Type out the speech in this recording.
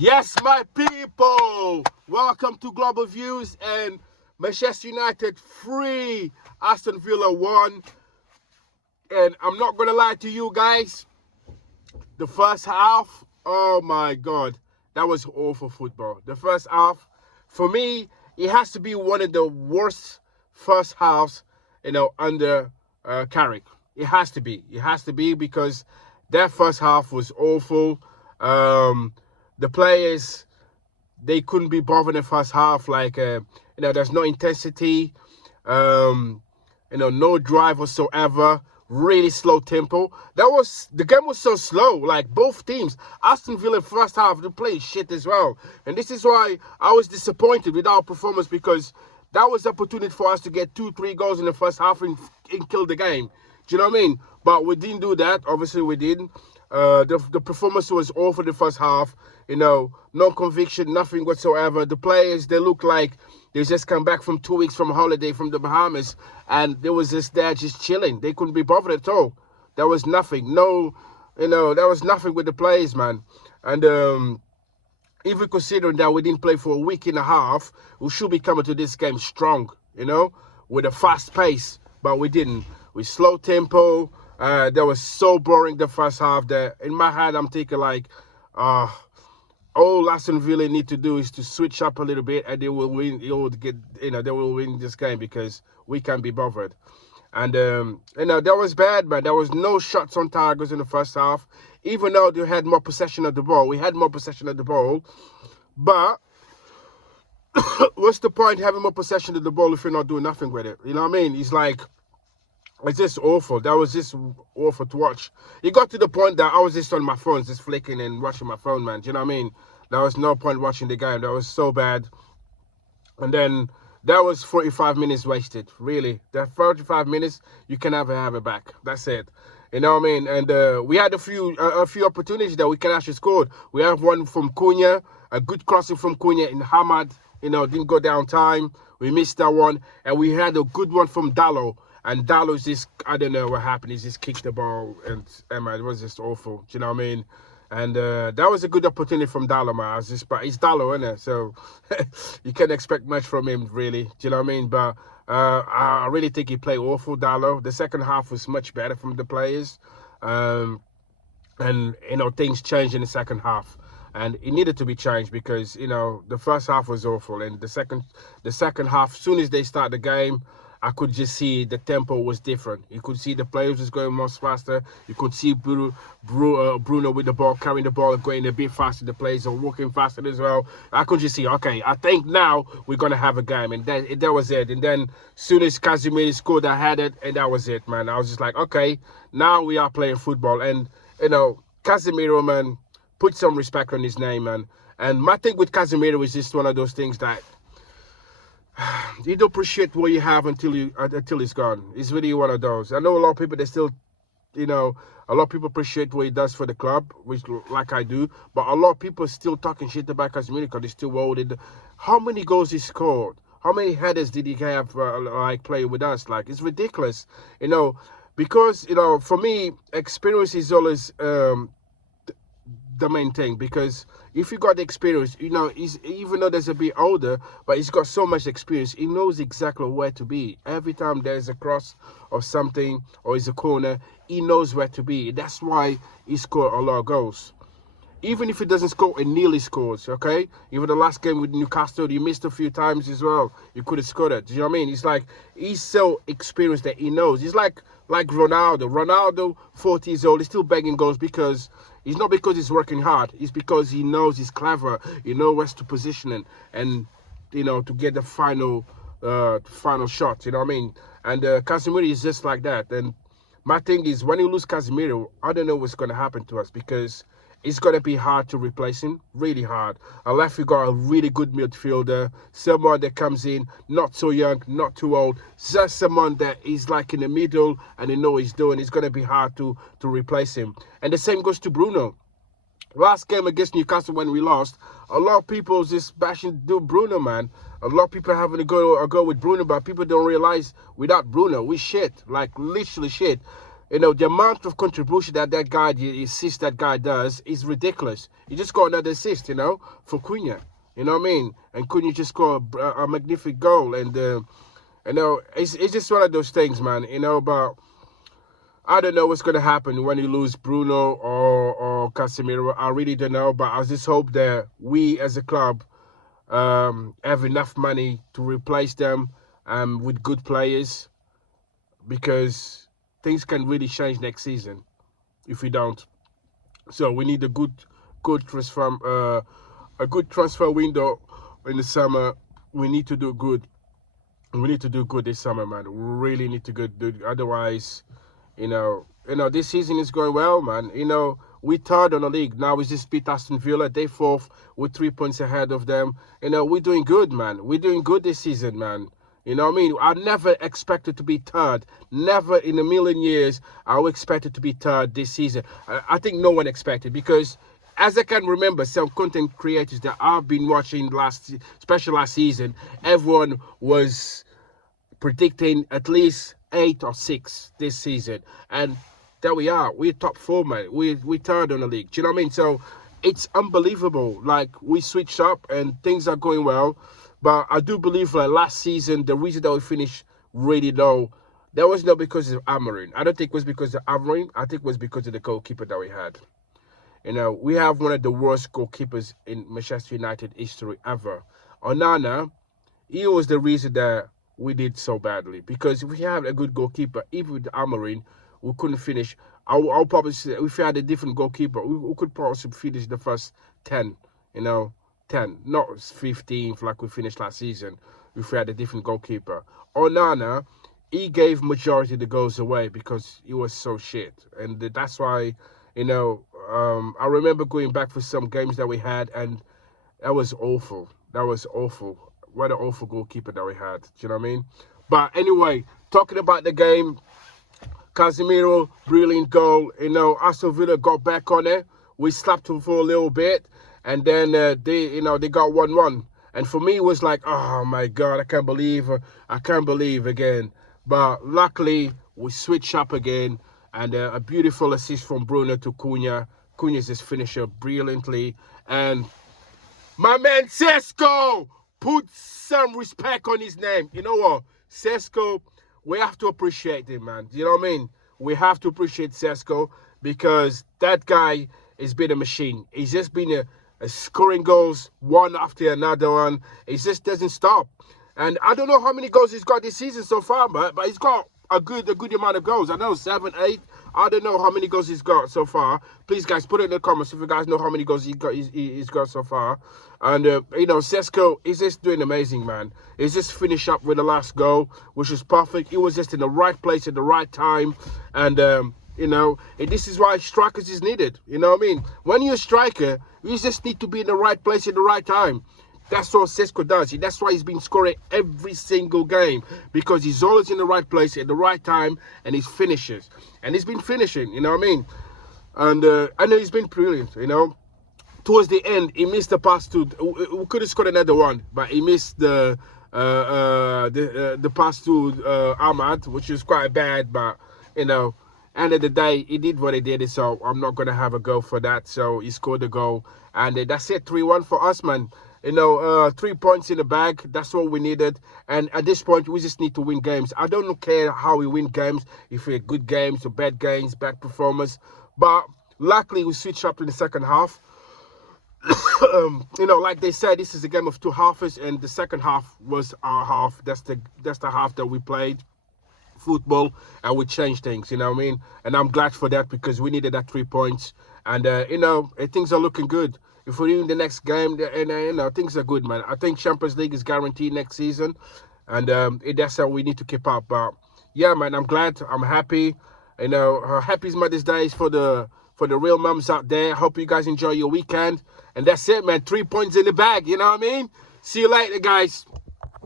Yes, my people, welcome to Global Views. And Manchester United 3, Aston Villa 1. And I'm not going to lie to you guys, the first half, oh my God, that was awful football. The first half, for me, it has to be one of the worst first halves, under Carrick. It has to be. It has to be because that first half was awful. The players, they couldn't be bothered in the first half. There's no intensity, um, no drive whatsoever. Really slow tempo. The game was so slow. Like both teams, Aston Villa first half they played shit as well, and this is why I was disappointed with our performance because that was the opportunity for us to get 2-3 goals in the first half and kill the game. Do you know what I mean? But we didn't do that. Obviously, we didn't. The performance was awful the first half. No conviction, nothing whatsoever. The players, they look like they just come back from 2 weeks from holiday from the Bahamas, and they was just there just chilling. They couldn't be bothered at all. There was nothing. No, there was nothing with the players, man. And even considering that we didn't play for a week and a half, we should be coming to this game strong, with a fast pace. But we didn't. We slow tempo. That was so boring the first half that in my head I'm thinking like, all Aston Villa need to do is to switch up a little bit and they will win. They will win this game because we can't be bothered. And that was bad, man. There was no shots on targets in the first half, even though they had more possession of the ball. We had more possession of the ball, but what's the point having more possession of the ball if you're not doing nothing with it? You know what I mean? It's just awful. That was just awful to watch. It got to the point that I was just on my phone, just flicking and watching my phone, man. Do you know what I mean? There was no point watching the game. That was so bad. And then that was 45 minutes wasted, really. That 45 minutes, you can never have it back. That's it. You know what I mean? And we had a few opportunities that we can actually score. We have one from Cunha, a good crossing from Cunha in Hamad. Didn't go down time. We missed that one. And we had a good one from Dallo. And Dallo's just, I don't know what happened. He just kicked the ball and man, it was just awful. Do you know what I mean? And that was a good opportunity from Dallo, man. But it's Dallo, isn't it? So you can't expect much from him, really. Do you know what I mean? But I really think he played awful, Dallo. The second half was much better from the players. And, things changed in the second half. And it needed to be changed because, the first half was awful. And the second half, as soon as they start the game, I could just see the tempo was different. You could see the players was going much faster. You could see Bruno with the ball, carrying the ball, going a bit faster. The players are walking faster as well. I could just see, okay, I think now we're going to have a game. And that was it. And then as soon as Casemiro scored, I had it. And that was it, man. I was just like, okay, now we are playing football. And, Casemiro, man, put some respect on his name, man. And my thing with Casemiro is just one of those things that you don't appreciate what you have until it's gone. It's really one of those. I know a lot of people that still, a lot of people appreciate what he does for the club, which like I do. But a lot of people are still talking shit about Casemiro because he's still old. How many goals he scored? How many headers did he have play with us? Like, it's ridiculous, because for me, experience is always the main thing, because if you got the experience, he's, even though there's a bit older, but he's got so much experience, he knows exactly where to be. Every time there's a cross or something, or is a corner, he knows where to be. That's why he scored a lot of goals. Even if he doesn't score, he nearly scores, okay? Even the last game with Newcastle, he missed a few times as well. You could have scored it. Do you know what I mean? It's like, he's so experienced that he knows. He's like Ronaldo. Ronaldo, 40 years old, he's still begging goals because it's not because he's working hard. It's because he knows he's clever. He knows where to position it and, to get the final shot. You know what I mean? And Casemiro is just like that. And my thing is, when you lose Casemiro, I don't know what's going to happen to us because it's going to be hard to replace him, really hard. Unless we got a really good midfielder, someone that comes in, not so young, not too old, just someone that is like in the middle and they know what he's doing. It's going to be hard to replace him. And the same goes to Bruno. Last game against Newcastle when we lost, a lot of people just bashing Bruno, man. A lot of people having to go with Bruno, but people don't realize without Bruno, we shit, like literally shit. The amount of contribution that guy, the assist that guy does is ridiculous. He just got another assist, for Cunha. You know what I mean? And Cunha just scored a magnificent goal. And, it's just one of those things, man, but I don't know what's going to happen when you lose Bruno or Casemiro. I really don't know, but I just hope that we as a club have enough money to replace them with good players, because things can really change next season if we don't. So we need a good transfer window in the summer. We need to do good. We need to do good this summer, man. We really need to do. Otherwise, this season is going well, man. We third on the league. Now we just beat Aston Villa. They fourth with 3 points ahead of them. We're doing good, man. We're doing good this season, man. You know what I mean? I never expected to be third. Never in a million years I expected to be third this season. I think no one expected, because as I can remember, some content creators that I've been watching especially last season, everyone was predicting at least 8 or 6 this season. And there we are. We're top 4, man. We're third on the league. Do you know what I mean? So it's unbelievable. Like, we switched up and things are going well. But I do believe last season, the reason that we finished really low, that was not because of Amorim. I don't think it was because of Amorim. I think it was because of the goalkeeper that we had. We have one of the worst goalkeepers in Manchester United history ever. Onana, he was the reason that we did so badly. Because if we had a good goalkeeper, even with Amorim, we couldn't finish. I'll probably say, if we had a different goalkeeper, we could probably finish the first 10, 10, not 15th like we finished last season if we had a different goalkeeper. Onana, he gave majority of the goals away because he was so shit. And that's why, I remember going back for some games that we had, and that was awful. That was awful. What an awful goalkeeper that we had. Do you know what I mean? But anyway, talking about the game, Casemiro, brilliant goal. Aston Villa got back on it. We slapped him for a little bit. And then they got 1-1. And for me, it was like, oh my God, I can't believe again. But luckily, we switched up again. And a beautiful assist from Bruno to Cunha. Cunha's his finisher brilliantly. And my man Sesko, put some respect on his name. You know what? Sesko, we have to appreciate him, man. You know what I mean? We have to appreciate Sesko, because that guy has been a machine. He's just been scoring goals one after another one. He just doesn't stop. And I don't know how many goals he's got this season so far, but he's got a good amount of goals. I know 7, 8. I don't know how many goals he's got so far. Please, guys, put it in the comments if you guys know how many goals he's got so far. And, Sesko is just doing amazing, man. He's just finished up with the last goal, which is perfect. He was just in the right place at the right time. And, and this is why strikers is needed. You know what I mean? When you're a striker, you just need to be in the right place at the right time. That's what Sesko does. That's why he's been scoring every single game, because he's always in the right place at the right time, and he finishes. And he's been finishing, you know what I mean? And I know he's been brilliant, Towards the end, he missed the pass to... We could have scored another one, but he missed the pass to Ahmad, which is quite bad, but, end of the day, he did what he did, so I'm not going to have a go for that. So he scored a goal, and that's it, 3-1 for us, man. 3 points in the bag. That's what we needed. And at this point, we just need to win games. I don't care how we win games, if we're good games or bad games, bad performance. But luckily, we switched up in the second half. Like they said, this is a game of 2 halves, and the second half was our half. That's the half that we played football, and we changed things, you know what I mean? And I'm glad for that, because we needed that 3 points. And, things are looking good. If we win the next game, things are good, man. I think Champions League is guaranteed next season, and that's how we need to keep up. But yeah, man, I'm glad. I'm happy. Happy Mother's Day for the real mums out there. Hope you guys enjoy your weekend. And that's it, man. 3 points in the bag. You know what I mean? See you later, guys.